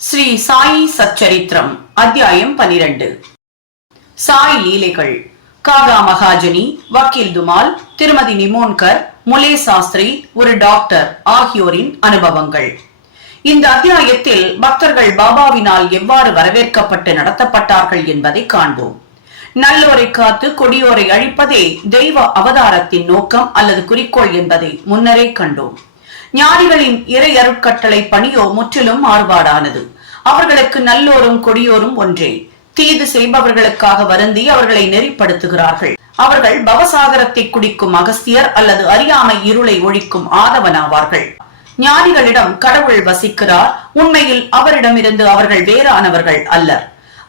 ஸ்ரீ சாயி சச்சரித்திரம் அத்தியாயம் பனிரெண்டு. சாய் லீலைகள். காகா மகாஜனி வக்கீல் துமால் திருமதி நிமோன்கர் முலே சாஸ்திரி ஒரு டாக்டர் ஆகியோரின் அனுபவங்கள். இந்த அத்தியாயத்தில் பக்தர்கள் பாபாவினால் எவ்வாறு வரவேற்கப்பட்டு நடத்தப்பட்டார்கள் என்பதை காண்போம். நல்லோரை காத்து கொடியோரை அழிப்பதே தெய்வ அவதாரத்தின் நோக்கம் அல்லது குறிக்கோள் என்பதை முன்னரே கண்டோம். ஞானிகளின் இறை அருட்கட்டளை பணியோ முற்றிலும் மாறுபாடானது. அவர்களுக்கு நல்லோரும் கொடியோரும் ஒன்றே. தீது செய்பவர்களுக்காக வருந்தி அவர்களை நெறிப்படுத்துகிறார்கள். அவர்கள் பவசாகரத்தை குடிக்கும் அகஸ்தியர் அல்லது அறியாமை இருளை ஒழிக்கும் ஆதவனாவார்கள். ஞானிகளிடம் கடவுள் வசிக்கிறார். உண்மையில் அவரிடமிருந்து அவர்கள் வேறானவர்கள் அல்லர்.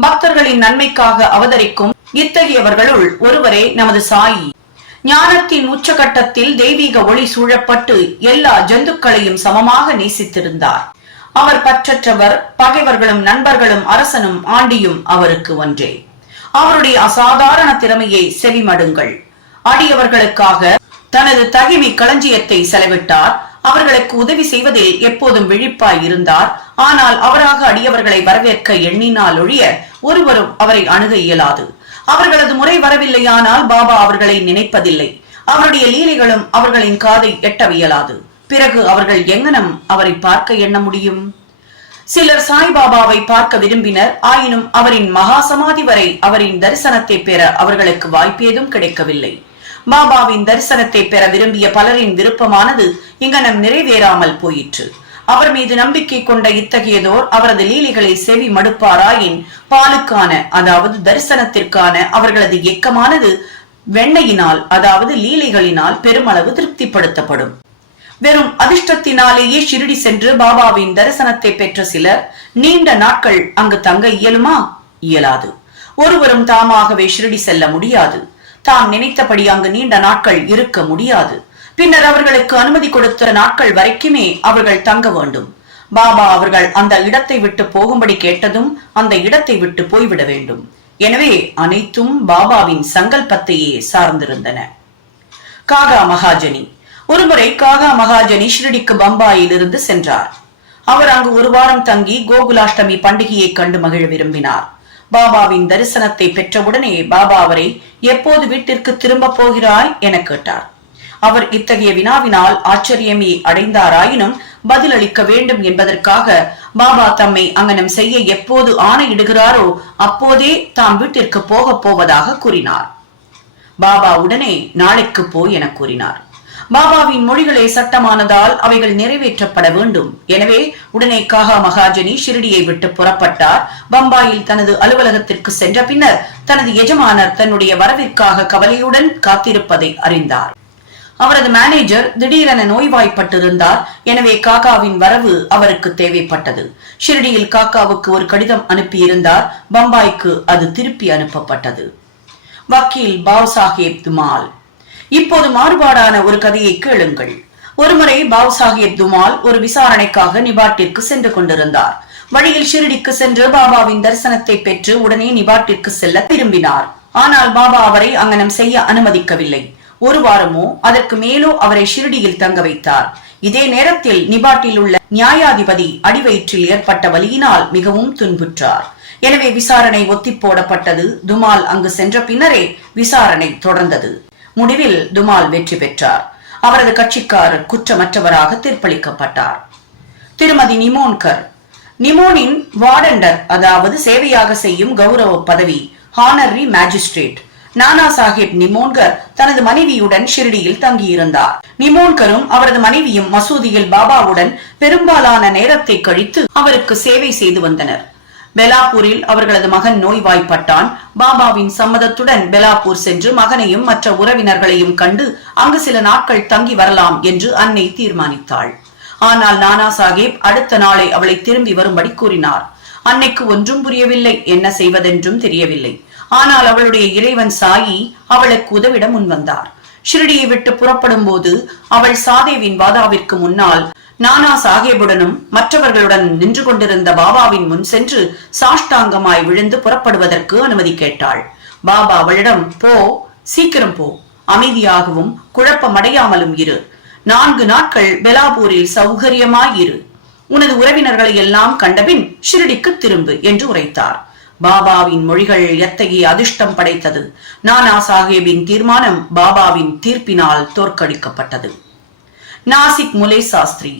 பக்தர்களின் நன்மைக்காக அவதரிக்கும் இத்தகையவர்களுள் ஒருவரே நமது சாயி. ஞானத்தின் உச்சகட்டத்தில் தெய்வீக ஒளி சூழப்பட்டு எல்லா ஜந்துக்களையும் சமமாக நேசித்திருந்தார். அவர் பற்றற்றவர் பகைவர்களும் நண்பர்களும் அரசனும் ஆண்டியும் அவருக்கு ஒன்றே. அவருடைய அசாதாரண திறமையை செவிமடுங்கள். அடியவர்களுக்காக தனது தகிமை களஞ்சியத்தை செலவிட்டார். அவர்களுக்கு உதவி செய்வதில் எப்போதும் விழிப்பாய் இருந்தார். ஆனால் அவராக அடியவர்களை வரவேற்க எண்ணினால் ஒழிய ஒருவரும் அவரை அணுக இயலாது. அவர்களது முறை வரவில்லையானால் பாபா அவர்களை நினைப்பதில்லை. அவருடைய லீலைகளும் அவர்களின் காதை எட்டவியலாது பிறகு அவர்கள் எங்கனம் அவரை பார்க்க எண்ண முடியும்? சிலர் சாய்பாபாவை பார்க்க விரும்பினர். ஆயினும் அவரின் மகா சமாதி வரை அவரின் தரிசனத்தை பெற அவர்களுக்கு வாய்ப்பேதும் கிடைக்கவில்லை. பாபாவின் தரிசனத்தை பெற விரும்பிய பலரின் விருப்பமானது இங்கனம் நிறைவேறாமல் போயிற்று. அவர் மீது நம்பிக்கை கொண்ட இத்தகையதோர் அவரது லீலைகளை செவி மடுப்பாராயின் பாலுக்கான அதாவது தரிசனத்திற்கான அவர்களது இயக்கமானது வெண்ணையினால் அதாவது லீலைகளினால் பெருமளவு திருப்திப்படுத்தப்படும். வெறும் அதிர்ஷ்டத்தினாலேயே ஷிரடி சென்று பாபாவின் தரிசனத்தை பெற்ற சிலர் நீண்ட நாட்கள் அங்கு தங்க இயலுமா? இயலாது. ஒருவரும் தாமாகவே ஷிரடி செல்ல முடியாது. தாம் நினைத்தபடி அங்கு நீண்ட நாட்கள் இருக்க முடியாது. பின்னர் அவர்களுக்கு அனுமதி கொடுத்த நாட்கள் வரைக்குமே அவர்கள் தங்க வேண்டும். பாபா அவர்கள் அந்த இடத்தை விட்டு போகும்படி கேட்டதும் அந்த இடத்தை விட்டு போய்விட வேண்டும். எனவே அனைத்தும் பாபாவின் சங்கல்பத்தையே சார்ந்திருந்தன. காகா மகாஜனி ஒருமுறை காகா மகாஜனி ஷிரடிக்கு பம்பாயில் இருந்து சென்றார். அவர் அங்கு ஒரு வாரம் தங்கி கோகுலாஷ்டமி பண்டிகையை கண்டு மகிழ விரும்பினார். பாபாவின் தரிசனத்தை பெற்றவுடனே பாபா அவரை எப்போது வீட்டிற்கு திரும்ப போகிறாய்? என கேட்டார். அவர் இத்தகைய வினாவினால் ஆச்சரியமே அடைந்தாராயினும் பதிலளிக்க வேண்டும் என்பதற்காக பாபா தம்மை அங்கனம் செய்ய எப்போது ஆணையிடுகிறாரோ அப்போதே தாம் வீட்டிற்கு போகப் போவதாக கூறினார். பாபா உடனே நாளைக்கு போய் என கூறினார். பாபாவின் மொழிகளை சட்டமானதால் அவைகள் நிறைவேற்றப்பட வேண்டும். எனவே உடனே காகா மகாஜனி ஷிரடியை விட்டு புறப்பட்டார். பம்பாயில் தனது அலுவலகத்திற்கு சென்ற பின்னர் தனது எஜமானர் தன்னுடைய வரவிற்காக கவலையுடன் காத்திருப்பதை அறிந்தார். அவரது மேனேஜர் திடீரென நோய்வாய்ப்பட்டிருந்தார். எனவே காக்காவின் வரவு அவருக்கு தேவைப்பட்டது. ஷிரடியில் காக்காவுக்கு ஒரு கடிதம் அனுப்பியிருந்தார். பம்பாய்க்கு அது திருப்பி அனுப்பப்பட்டது. வக்கீல் பாவ் சாஹேப் துமால். இப்போது மாறுபாடான ஒரு கதையை கேளுங்கள். ஒருமுறை பாவ் சாஹிப் துமால் ஒரு விசாரணைக்காக நிபாட்டிற்கு சென்று கொண்டிருந்தார். வழியில் ஷிரடிக்கு சென்று பாபாவின் தரிசனத்தை பெற்று உடனே நிபாட்டிற்கு செல்ல திரும்பினார். ஆனால் பாபா அவரை அங்கனம் செய்ய அனுமதிக்கவில்லை. ஒரு வாரமோ அதற்கு மேலோ அவரை ஷிரடியில் தங்க வைத்தார். இதே நேரத்தில் நிபாட்டில் உள்ள நியாயாதிபதி அடிவயிற்றில் ஏற்பட்ட வலியினால் மிகவும் துன்புற்றார். எனவே விசாரணை ஒத்தி போடப்பட்டது. துமால் அங்கு சென்ற பின்னரே விசாரணை தொடர்ந்தது. முடிவில் துமால் வெற்றி பெற்றார். அவரது கட்சிக்காரர் குற்றமற்றவராக தீர்ப்பளிக்கப்பட்டார். திருமதி நிமோன்கர் நிமோனின் வார்டண்டர் அதாவது சேவையாக செய்யும் கௌரவ பதவி ஹானர்ரி மேஜிஸ்ட்ரேட் நானா சாஹிப் நிமோன்கர் தனது மனைவியுடன் ஷிரடியில் தங்கியிருந்தார். நிமோன்கரும் அவரது மனைவியும் மசூதியில் பாபாவுடன் பெரும்பாலான நேரத்தை கழித்து அவருக்கு சேவை செய்து வந்தனர். பெலாப்பூரில் அவர்களது மகன் நோய்வாய்ப்பட்டான். பாபாவின் சம்மதத்துடன் பெலாப்பூர் சென்று மகனையும் மற்ற உறவினர்களையும் கண்டு அங்கு சில நாட்கள் தங்கி வரலாம் என்று அன்னை தீர்மானித்தாள். ஆனால் நானா சாஹேப் அடுத்த நாளை அவளை திரும்பி வரும்படி கூறினார். அன்னைக்கு ஒன்றும் புரியவில்லை. என்ன செய்வதென்றும் தெரியவில்லை. ஆனால் அவளுடைய இறைவன் சாயி அவளுக்கு உதவிட முன்வந்தார். ஷிரடியை விட்டு புறப்படும் போது அவள் சாதேவின் வாதாவிற்கு முன்னால் நானா சாஹேபுடனும் மற்றவர்களுடன் நின்று கொண்டிருந்த பாபாவின் முன் சென்று சாஷ்டாங்கமாய் விழுந்து புறப்படுவதற்கு அனுமதி கேட்டாள். பாபா அவளிடம் போ சீக்கிரம் போ. அமைதியாகவும் குழப்பமடையாமலும் இரு. நான்கு நாட்கள் பெலாபூரில் சௌகரியமாய் இரு. உனது உறவினர்களை எல்லாம் கண்டபின் ஷிரடிக்கு திரும்பு என்று உரைத்தார். பாபாவின் மொழிகள் எத்தகைய அதிர்ஷ்டம் படைத்தது? நானா சாஹேபின் தீர்மானம் பாபாவின் தீர்ப்பினால் தோற்கடிக்கப்பட்டது. நாசிக் முலே சாஸ்திரி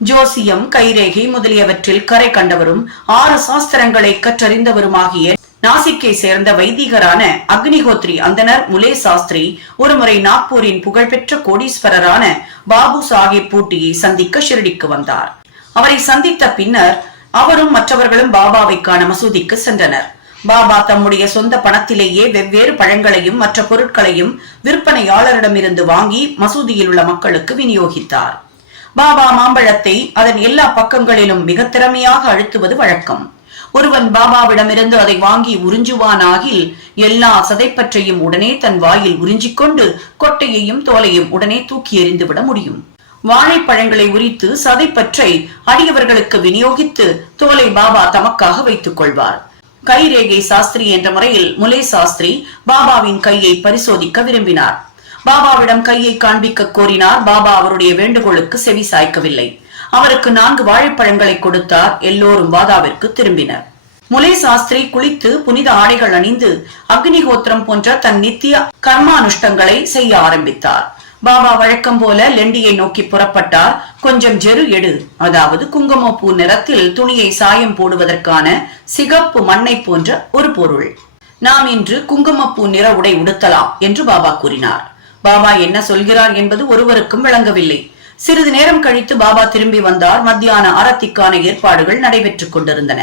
ஜோசியம் கைரேகை முதலியவற்றில் கரை கண்டவரும் ஆறு சாஸ்திரங்களை கற்றறிந்தவருமாகிய நாசிக்கை சேர்ந்த வைதிகரான அக்னிஹோத்ரி அந்தனர் முலே சாஸ்திரி ஒருமுறை நாக்பூரின் புகழ்பெற்ற கோடீஸ்வரரான பாபு சாஹிப் பூட்டியை சந்திக்க ஷிரடிக்கு வந்தார். அவரை சந்தித்த பின்னர் அவரும் மற்றவர்களும் பாபாவை காண மசூதிக்கு சென்றனர். பாபா தம்முடைய சொந்த பணத்திலேயே வெவ்வேறு பழங்களையும் மற்ற பொருட்களையும் விற்பனையாளரிடமிருந்து வாங்கி மசூதியில் உள்ள மக்களுக்கு விநியோகித்தார். பாபா மாம்பழத்தை அதன் எல்லா பக்கங்களிலும் மிக திறமையாக அழுத்துவது வழக்கம். ஒருவன் பாபாவிடமிருந்து அதை வாங்கி உறிஞ்சுவானாகில் எல்லா சதைப்பற்றையும் உடனே தன் வாயில் உறிஞ்சிக்கொண்டு கொட்டையையும் தோலையும் உடனே தூக்கி எறிந்துவிட முடியும். வாழைப்பழங்களை உரித்து சதைப்பற்றை அடியவர்களுக்கு விநியோகித்து தோலை பாபா தமக்காக வைத்துக் கொள்வார். கைரேகை சாஸ்திரி என்ற முறையில் முலே சாஸ்திரி பாபாவின் கையை பரிசோதிக்க விரும்பினார். பாபாவிடம் கையை காண்பிக்க கோரினார். பாபா அவருடைய வேண்டுகோளுக்கு செவி சாய்க்கவில்லை. அவருக்கு நான்கு வாழைப்பழங்களை கொடுத்தார். எல்லோரும் வாதாவிற்கு திரும்பினர். முலே சாஸ்திரி குளித்து புனித ஆடைகள் அணிந்து அக்னிஹோத்திரம் போன்ற தன் நித்திய கர்மானுஷ்டங்களை செய்ய ஆரம்பித்தார். பாபா வழக்கம் போல லெண்டியை நோக்கி புறப்பட்டார். கொஞ்சம் ஜெரு எடு. அதாவது குங்குமப்பூ நிறத்தில் துணியை சாயம் போடுவதற்கான சிகப்பு மண்ணை போன்ற ஒரு பொருள். நாம் இன்று குங்குமப்பூ நிற உடை உடுத்தலாம் என்று பாபா கூறினார். பாபா என்ன சொல்கிறார் என்பது ஒருவருக்கும் விளங்கவில்லை. சிறிது நேரம் கழித்து பாபா திரும்பி வந்தார். மத்தியான ஆரத்திக்கான ஏற்பாடுகள் நடைபெற்றுக் கொண்டிருந்தன.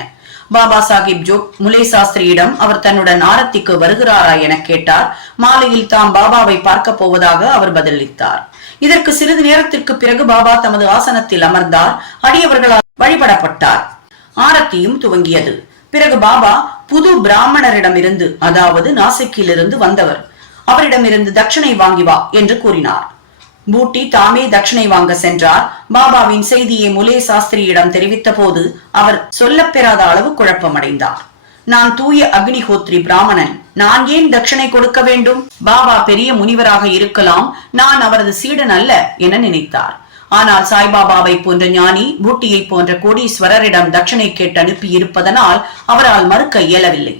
பாபா சாஹிப் ஜோக் முலே சாஸ்திரியிடம் அவர் தன்னுடன் ஆரத்திக்கு வருகிறாரா என கேட்டார். மாலையில் தாம் பாபாவை பார்க்க போவதாக அவர் பதிலளித்தார். இதற்கு சிறிது நேரத்திற்கு பிறகு பாபா தமது ஆசனத்தில் அமர்ந்தார். அடியவர்களால் வழிபடப்பட்டார். ஆரத்தியும் துவங்கியது. பிறகு பாபா புது பிராமணரிடமிருந்து அதாவது நாசிக்கிலிருந்து வந்தவர். அவரிடமிருந்து தட்சணை வாங்கி வா என்று கூறினார். பூட்டி தாமே தட்சணை வாங்க சென்றார். பாபாவின் செய்தியை முலே சாஸ்திரியிடம் தெரிவித்த போது அவர் சொல்லப்பெறாத அளவு குழப்பமடைந்தார். நான் தூய அக்னிஹோத்ரி பிராமணன். நான் ஏன் தட்சணை கொடுக்க வேண்டும்? பாபா பெரிய முனிவராக இருக்கலாம். நான் அவரது சீடன் அல்ல என நினைத்தார். ஆனால் சாய்பாபாவை போன்ற ஞானி பூட்டியை போன்ற கோடீஸ்வரரிடம் தட்சணை கேட்டு அனுப்பி இருப்பதனால் அவரால் மறுக்க இயலவில்லை.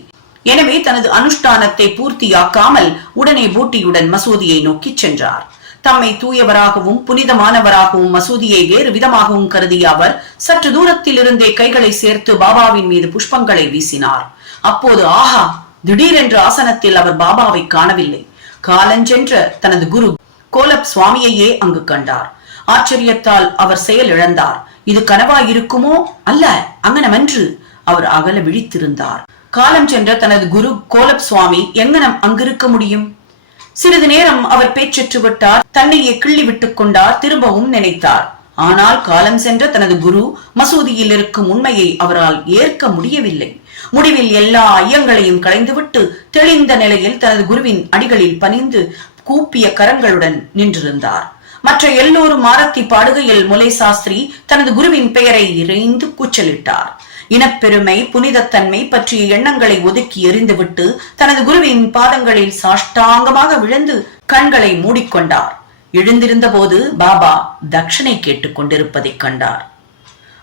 எனவே தனது அனுஷ்டானத்தை பூர்த்தியாக்காமல் உடனே பூட்டியுடன் மசூதியை நோக்கி சென்றார். தம்மை தூயவராகவும் புனிதமானவராகவும் மசூதியை வேறு விதமாகவும் கருதிய அவர் சற்று தூரத்தில் இருந்தே கைகளை சேர்த்து பாபாவின் மீது புஷ்பங்களை வீசினார். அப்போது ஆஹா! திடீரென்று ஆசனத்தில் அவர் பாபாவை காணவில்லை. காலஞ்சென்ற தனது குரு கோலப் சுவாமியையே அங்கு கண்டார். ஆச்சரியத்தால் அவர் செயல் இழந்தார். இது கனவா இருக்குமோ அல்ல அங்கனமென்று அவர் அகல விழித்திருந்தார். காலம் சென்ற தனது குரு கோலப் சுவாமி எங்கனம் அங்கிருக்க முடியும்? சிறிது நேரம் அவர் பேச்சற்று விட்டார் தன்னையே கிள்ளி விட்டுக் கொண்டார் திரும்பவும் நினைத்தார். ஆனால் காலம் சென்ற தனது குரு மசூதியில் இருக்கும் உண்மையை அவரால் ஏற்க முடியவில்லை. முடிவில் எல்லா ஐயங்களையும் களைந்துவிட்டு தெளிந்த நிலையில் தனது குருவின் அடிகளில் பணிந்து கூப்பிய கரங்களுடன் நின்றிருந்தார். மற்ற எல்லோரும் ஆரத்தி பாடுகையில் முலை சாஸ்திரி தனது குருவின் பெயரை இறைந்து கூச்சலிட்டார். இனப்பெருமை புனிதத்தன்மை பற்றிய எண்ணங்களை ஒதுக்கி எறிந்துவிட்டு தனது குருவின் பாதங்களில் சாஷ்டாங்கமாக விழுந்து கண்களை மூடிக்கொண்டார். எழுந்திருந்த போது பாபா தட்சணை கேட்டுக் கொண்டிருப்பதைக் கண்டார்.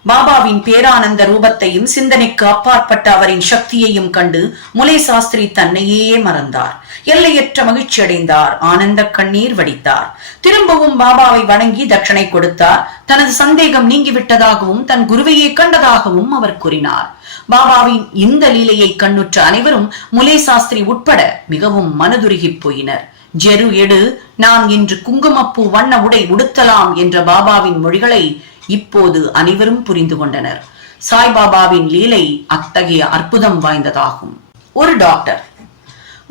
பாபாவின் பேரானந்த ரூபத்தையும் சிந்தனைக்கு அப்பாற்பட்ட அவரின் சக்தியையும் கண்டு முலை சாஸ்திரி தன்னையே மறந்தார். எல்லையற்ற மகிழ்ச்சி அடைந்தார் ஆனந்த கண்ணீர் வடித்தார். திரும்பவும் பாபாவை வணங்கி தட்சணை கொடுத்தார். தனது சந்தேகம் நீங்கிவிட்டதாகவும் தன் குருவையை கண்டதாகவும் அவர் கூறினார். பாபாவின் இந்த லீலையை கண்ணுற்ற அனைவரும் முலே சாஸ்திரி உட்பட மிகவும் மனதுருகிப் போயினர். ஜெரு எடு நாம் இன்று குங்குமப்பூ வண்ண உடை உடுத்தலாம் என்ற பாபாவின் மொழிகளை இப்போது அனைவரும் புரிந்து கொண்டனர். சாய்பாபாவின் லீலை அத்தகைய அற்புதம் வாய்ந்ததாகும். ஒரு டாக்டர்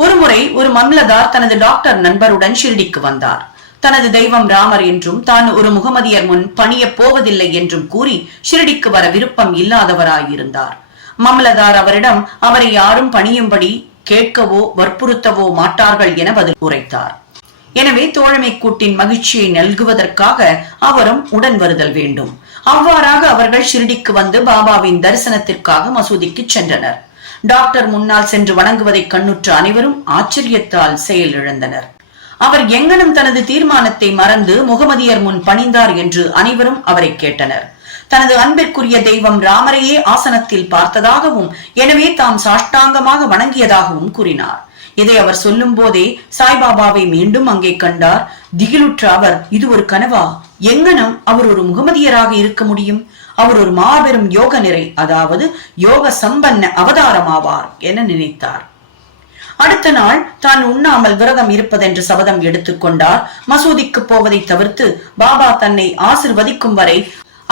ஒருமுறை ஒரு மம்லதார் தனது டாக்டர் நண்பருடன் ஷிர்டிக்கு வந்தார். தனது தெய்வம் ராமர் என்றும் தான் ஒரு முகமதியர் முன் பணிய போவதில்லை என்றும் கூறி ஷிரடிக்கு வர விருப்பம் இல்லாதவராயிருந்தார். மம்லதார் அவரிடம் அவரை யாரும் பணியும்படி கேட்கவோ வற்புறுத்தவோ மாட்டார்கள் என பதில் உரைத்தார். எனவே தோழமை கூட்டின் மகிழ்ச்சியை நல்குவதற்காக அவரும் உடன் வருதல் வேண்டும். அவ்வாறாக அவர்கள் ஷிரடிக்கு வந்து பாபாவின் தரிசனத்திற்காக மசூதிக்கு சென்றனர். டாக்டர் முன்னால் சென்று வணங்குவதை கண்ணுற்ற அனைவரும் ஆச்சரியத்தால் செயலிழந்தனர். அவர் எங்கனும் தனது தீர்மானத்தை மறந்து முகமதியர் முன் பணிந்தார் என்று அனைவரும் அவரை கேட்டனர். தனது அன்பிற்குரிய தெய்வம் ராமரையே ஆசனத்தில் பார்த்ததாகவும் எனவே தாம் சாஷ்டாங்கமாக வணங்கியதாகவும் கூறினார். இதை அவர் சொல்லும் போதே சாய்பாபாவை மீண்டும் அங்கே கண்டார். திகிலுற்ற அவர் இது ஒரு கனவா? எங்கனம் அவர் ஒரு முகமதியராக இருக்க முடியும்? அவர் ஒரு மாபெரும் யோக நிறை அதாவது யோக சம்பன்ன அவதாரமாவார் என நினைத்தார். அடுத்த நாள் தான் உண்ணாமல் விரதம் இருப்பதென்று சபதம் எடுத்துக்கொண்டார் மசூதிக்கு போவதை தவிர்த்து பாபா தன்னை ஆசிர்வதிக்கும் வரை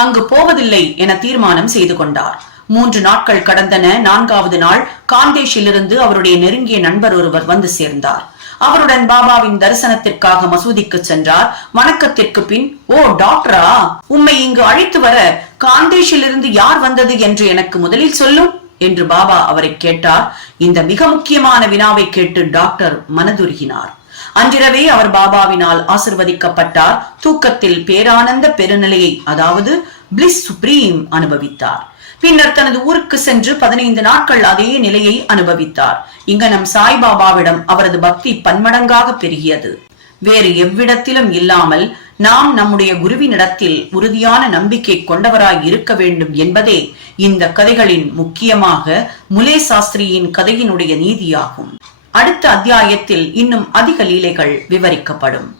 அங்கு போவதில்லை என தீர்மானம் செய்து கொண்டார். மூன்று நாட்கள் கடந்தன. நான்காவது நாள் காந்தேஷிலிருந்து அவருடைய நெருங்கிய நண்பர் ஒருவர் வந்து சேர்ந்தார். அவருடன் பாபாவின் தரிசனத்திற்காக மசூதிக்கு சென்றார். வணக்கத்திற்கு பின் ஓ டாக்டரா? உம்மை இங்கு அழைத்து வர காந்தேஷிலிருந்து யார் வந்தது என்று எனக்கு முதலில் சொல்லும் என்று பாபா அவரை கேட்டார். இந்த மிக முக்கியமான வினாவை கேட்டு டாக்டர் மனதுருகினார். அன்றிரவே அவர் பாபாவினால் ஆசிர்வதிக்கப்பட்டார். தூக்கத்தில் பேரானந்த பெருநிலையை அதாவது பிளிஸ் சுப்ரீம் அனுபவித்தார். பின்னர் தனது ஊருக்கு சென்று பதினைந்து நாட்கள் அதே நிலையை அனுபவித்தார். இங்கனம் சாய்பாபாவிடம் அவரது பக்தி பன்மடங்காக பெருகியது. வேறு எவ்விடத்திலும் இல்லாமல் நாம் நம்முடைய குருவினிடத்தில் உறுதியான நம்பிக்கை கொண்டவராய் இருக்க வேண்டும் என்பதே இந்த கதைகளின் முக்கியமாக முலே சாஸ்திரியின் கதையினுடைய நீதியாகும். அடுத்த அத்தியாயத்தில் இன்னும் அதிக லீலைகள் விவரிக்கப்படும்.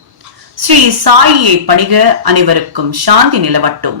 ஸ்ரீ சாயியை பணிக அனைவருக்கும் சாந்தி நிலவட்டும்.